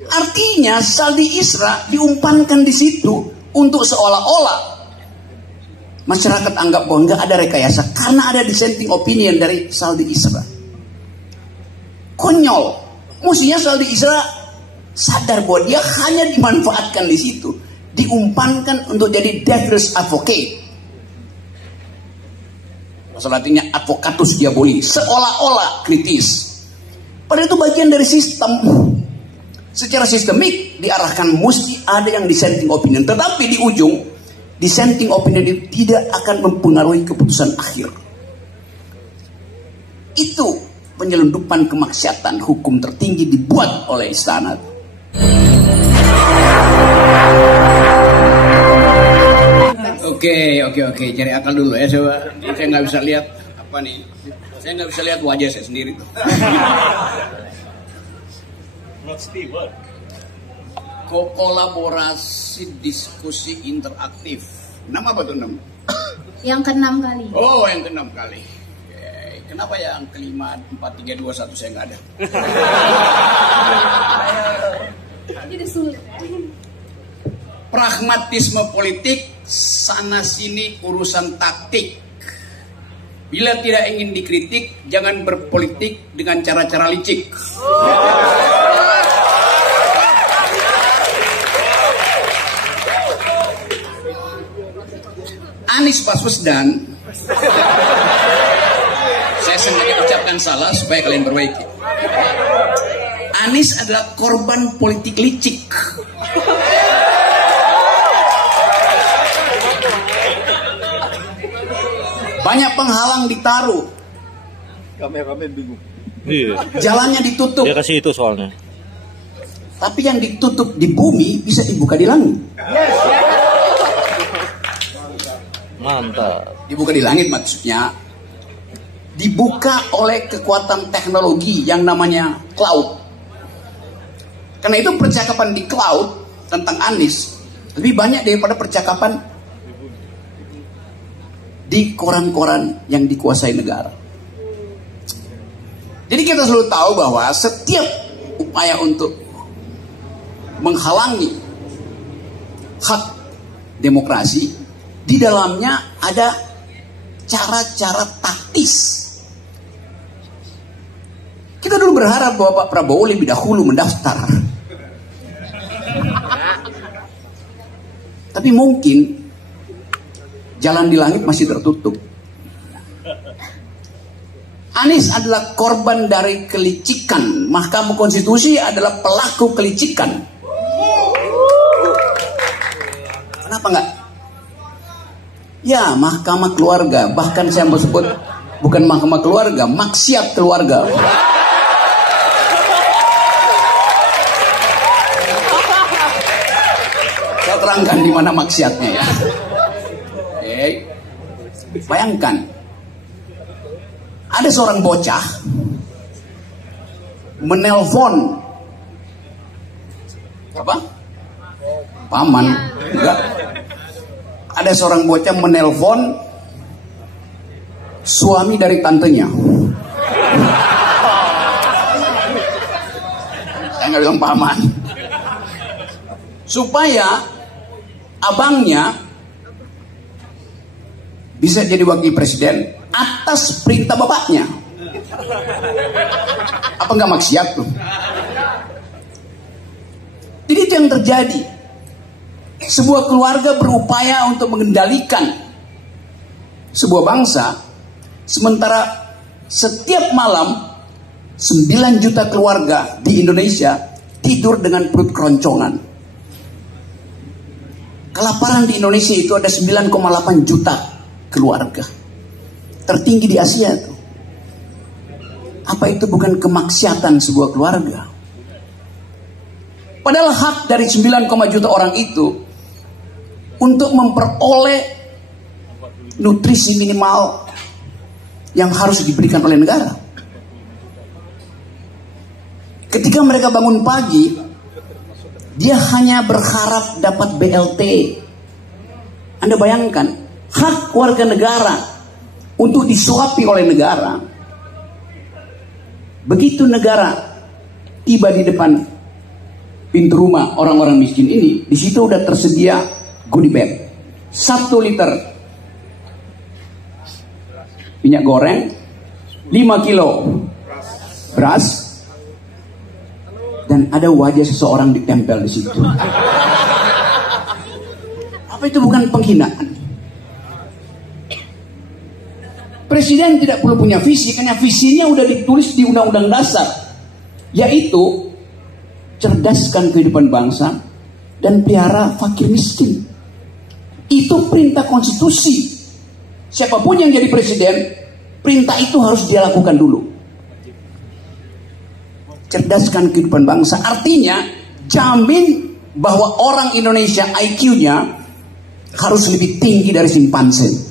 Artinya Saldi Isra diumpankan di situ untuk seolah-olah masyarakat anggap bahwa nggak ada rekayasa karena ada dissenting opinion dari Saldi Isra. Konyol. Mestinya Saldi Isra sadar bahwa dia hanya dimanfaatkan di situ, diumpankan untuk jadi devil's advocate. Bahasa Latinnya advocatus diaboli, seolah-olah kritis. Padahal itu bagian dari sistem. Secara sistemik diarahkan mesti ada yang dissenting opinion, tetapi di ujung dissenting opinion itu tidak akan mempengaruhi keputusan akhir. Itu penyelundupan kemaksiatan hukum tertinggi dibuat oleh istana. Oke, cari akal dulu ya. Saya nggak bisa lihat apa nih. Saya nggak bisa lihat wajah saya sendiri tuh. Kolaborasi diskusi interaktif. Nama apa tuh, Nam? Yang ke-6 kali. Oh, yang ke-6 kali. Oke. Kenapa yang kelima 4, 3, 2, 1 saya nggak ada? Itu sulit. Pragmatisme politik, sana sini urusan taktik. Bila tidak ingin dikritik, jangan berpolitik dengan cara-cara licik. Anies Baswedan, saya sengaja ucapkan salah supaya kalian perbaiki. Anies adalah korban politik licik. Banyak penghalang ditaruh. Kameramen bingung. Iya. Jalannya ditutup. Dia kasih itu soalnya. Tapi yang ditutup di bumi bisa dibuka di langit. Mantap. Dibuka di langit maksudnya dibuka oleh kekuatan teknologi yang namanya cloud. Karena itu percakapan di cloud tentang Anies lebih banyak daripada percakapan di koran-koran yang dikuasai negara. Jadi kita selalu tahu bahwa setiap upaya untuk menghalangi hak demokrasi, di dalamnya ada cara-cara taktis. Kita dulu berharap bahwa Pak Prabowo lebih dahulu mendaftar. Tapi mungkin jalan di langit masih tertutup. Anies adalah korban dari kelicikan. Mahkamah Konstitusi adalah pelaku kelicikan. Kenapa enggak? Ya, mahkamah keluarga. Bahkan saya mau sebut bukan mahkamah keluarga, maksiat keluarga. Saya terangkan di mana maksiatnya ya. Bayangkan, ada seorang bocah menelpon apa? Paman, enggak. Ada seorang bocah menelpon suami dari tantenya. Saya nggak bilang paman. Supaya abangnya bisa jadi wakil presiden atas perintah bapaknya. Apa enggak maksiat tuh? Jadi itu yang terjadi. Sebuah keluarga berupaya untuk mengendalikan sebuah bangsa, sementara setiap malam 9 juta keluarga di Indonesia tidur dengan perut keroncongan. Kelaparan di Indonesia itu ada 9,8 juta keluarga, tertinggi di Asia tuh. Apa itu bukan kemaksiatan sebuah keluarga? Padahal hak dari 9, juta orang itu untuk memperoleh nutrisi minimal yang harus diberikan oleh negara. Ketika mereka bangun pagi, dia hanya berharap dapat BLT. Anda bayangkan, hak warga negara untuk disuapi oleh negara. Begitu negara tiba di depan pintu rumah orang-orang miskin ini, di situ udah tersedia goodie bag. 1 liter minyak goreng, 5 kilo beras, dan ada wajah seseorang ditempel di situ. Apa itu bukan penghinaan? Presiden tidak perlu punya visi, karena visinya udah ditulis di Undang-Undang Dasar, yaitu cerdaskan kehidupan bangsa dan pelihara fakir miskin. Itu perintah konstitusi. Siapapun yang jadi presiden, perintah itu harus dia lakukan dulu. Cerdaskan kehidupan bangsa artinya jamin bahwa orang Indonesia IQ-nya harus lebih tinggi dari simpanse.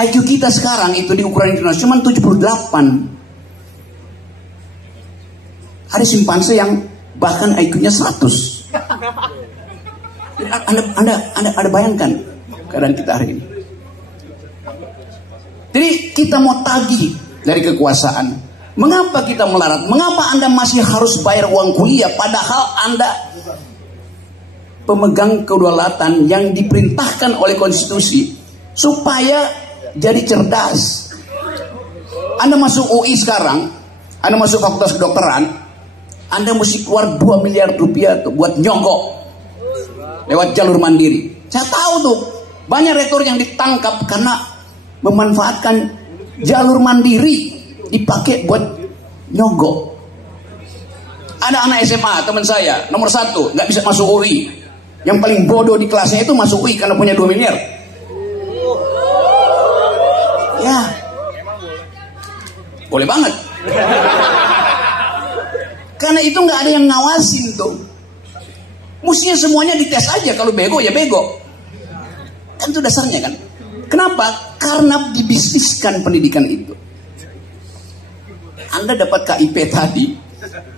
IQ kita sekarang itu di ukuran internasional cuma 78. Ada simpanse yang bahkan IQ-nya 100. Anda bayangkan keadaan kita hari ini. Jadi kita mau tagih dari kekuasaan. Mengapa kita melarat? Mengapa Anda masih harus bayar uang kuliah padahal Anda pemegang kedaulatan yang diperintahkan oleh konstitusi supaya jadi cerdas. Anda masuk UI sekarang, Anda masuk fakultas kedokteran, Anda mesti keluar 2 miliar rupiah tuh buat nyogok lewat jalur mandiri. Saya tahu tuh banyak rektor yang ditangkap karena memanfaatkan jalur mandiri dipakai buat nyogok. Ada anak SMA teman saya nomor 1 nggak bisa masuk UI. Yang paling bodoh di kelasnya itu masuk UI karena punya 2 miliar. Ya, boleh banget. Karena itu nggak ada yang ngawasin tuh. Mestinya semuanya dites aja, kalau bego ya bego. Kan itu dasarnya kan. Kenapa? Karena dibisniskan pendidikan itu. Anda dapat KIP tadi,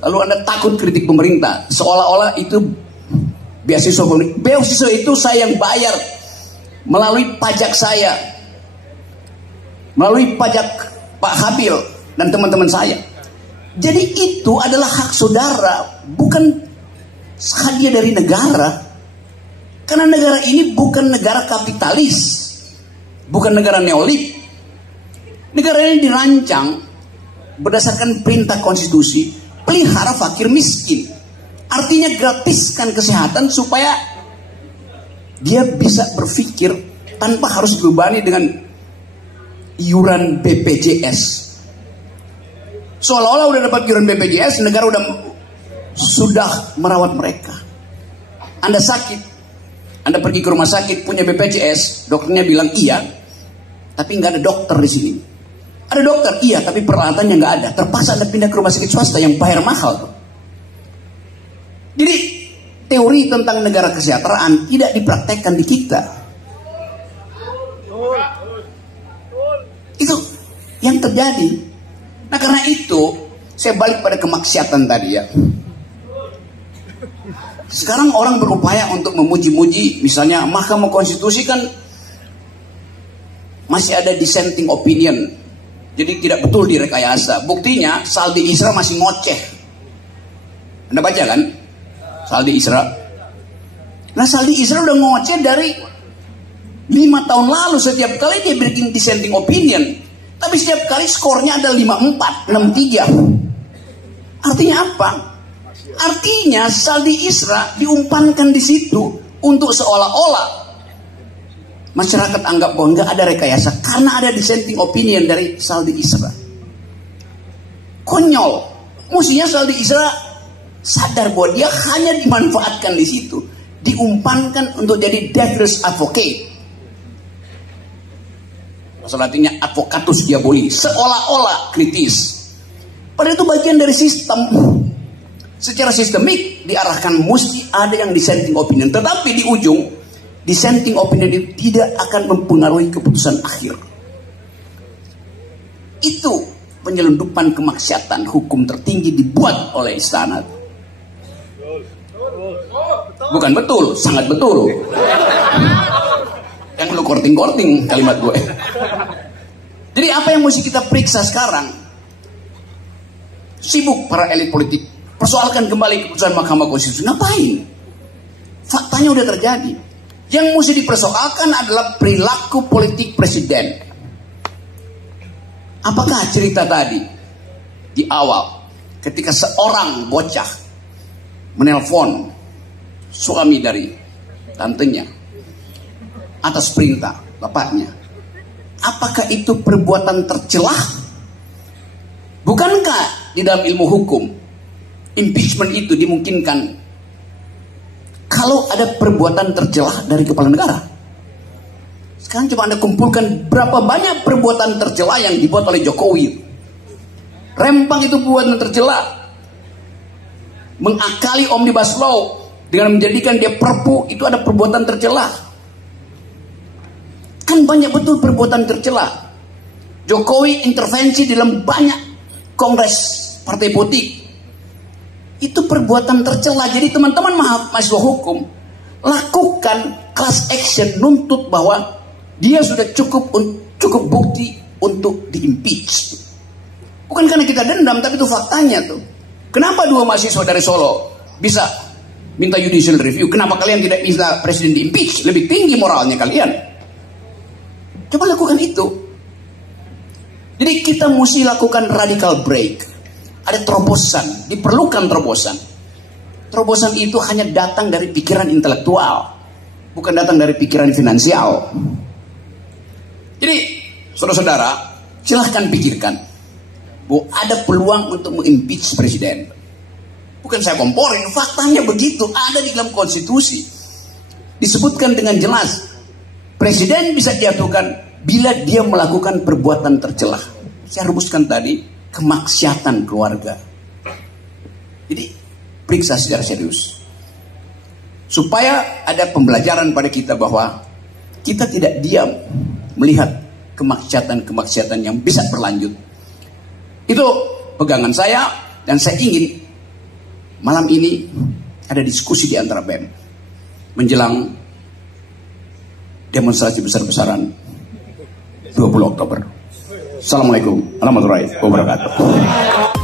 lalu Anda takut kritik pemerintah, seolah-olah itu beasiswa pemerintah. Beasiswa itu saya yang bayar melalui pajak saya, melalui pajak Pak Habil dan teman-teman saya. Jadi itu adalah hak saudara, bukan hadiah dari negara. Karena negara ini bukan negara kapitalis, bukan negara neolib. Negara ini dirancang berdasarkan perintah konstitusi, pelihara fakir miskin. Artinya gratiskan kesehatan supaya dia bisa berpikir tanpa harus dibebani dengan iuran BPJS. Seolah-olah udah dapat iuran BPJS, negara sudah merawat mereka. Anda sakit, Anda pergi ke rumah sakit punya BPJS, dokternya bilang iya, tapi nggak ada dokter di sini. Ada dokter, iya, tapi peralatannya nggak ada. Terpaksa Anda pindah ke rumah sakit swasta yang bayar mahal. Jadi teori tentang negara kesejahteraan tidak dipraktekkan di kita. Itu yang terjadi. Nah karena itu saya balik pada kemaksiatan tadi ya. Sekarang orang berupaya untuk memuji-muji, misalnya Mahkamah Konstitusi kan masih ada dissenting opinion, jadi tidak betul direkayasa. Buktinya Saldi Isra masih ngoceh. Anda baca kan Saldi Isra? Nah Saldi Isra udah ngoceh dari 5 tahun lalu. Setiap kali dia bikin dissenting opinion, tapi setiap kali skornya ada 5-4, 6-3. Artinya apa? Artinya Saldi Isra diumpankan di situ untuk seolah-olah masyarakat anggap bahwa nggak ada rekayasa karena ada dissenting opinion dari Saldi Isra. Konyol. Mestinya Saldi Isra sadar bahwa dia hanya dimanfaatkan di situ, diumpankan untuk jadi devil's advocate. Masalah artinya advocatus diaboli, seolah-olah kritis. Padahal itu bagian dari sistem. Secara sistemik diarahkan mesti ada yang dissenting opinion. Tetapi di ujung dissenting opinion itu tidak akan mempengaruhi keputusan akhir. Itu penyelundupan kemaksiatan hukum tertinggi dibuat oleh istana. Bukan betul, sangat betul. Yang lu korting-korting kalimat gue. Jadi apa yang mesti kita periksa sekarang? Sibuk para elit politik persoalkan kembali keputusan Mahkamah Konstitusi. Ngapain? Faktanya udah terjadi. Yang mesti dipersoalkan adalah perilaku politik presiden. Apakah cerita tadi di awal ketika seorang bocah menelpon suami dari tantenya atas perintah bapaknya, apakah itu perbuatan tercelah? Bukankah di dalam ilmu hukum impeachment itu dimungkinkan kalau ada perbuatan tercelah dari kepala negara? Sekarang coba Anda kumpulkan berapa banyak perbuatan tercela yang dibuat oleh Jokowi. Rempang itu perbuatan tercela. Mengakali Omnibus Law dengan menjadikan dia perpu, itu ada perbuatan tercela. Kan banyak betul perbuatan tercela. Jokowi intervensi dalam banyak kongres partai politik. Itu perbuatan tercela. Jadi teman-teman mahasiswa hukum, lakukan class action, nuntut bahwa dia sudah cukup bukti untuk di-impeach. Bukan karena kita dendam, tapi itu faktanya tuh. Kenapa 2 mahasiswa dari Solo bisa minta judicial review? Kenapa kalian tidak bisa presiden di-impeach? Lebih tinggi moralnya kalian. Coba lakukan itu. Jadi kita mesti lakukan radical break. Ada terobosan, diperlukan terobosan. Terobosan itu hanya datang dari pikiran intelektual, bukan datang dari pikiran finansial. Jadi, saudara-saudara, silahkan pikirkan bahwa ada peluang untuk mengimpeach presiden. Bukan saya komporin, faktanya begitu, ada di dalam konstitusi. Disebutkan dengan jelas, presiden bisa dijatuhkan bila dia melakukan perbuatan tercelah. Saya rumuskan tadi, kemaksiatan keluarga. Jadi, periksa secara serius. Supaya ada pembelajaran pada kita bahwa kita tidak diam melihat kemaksiatan-kemaksiatan yang bisa berlanjut. Itu pegangan saya, dan saya ingin malam ini ada diskusi di antara BEM menjelang demonstrasi besar-besaran 20 Oktober. Assalamualaikum warahmatullahi wabarakatuh.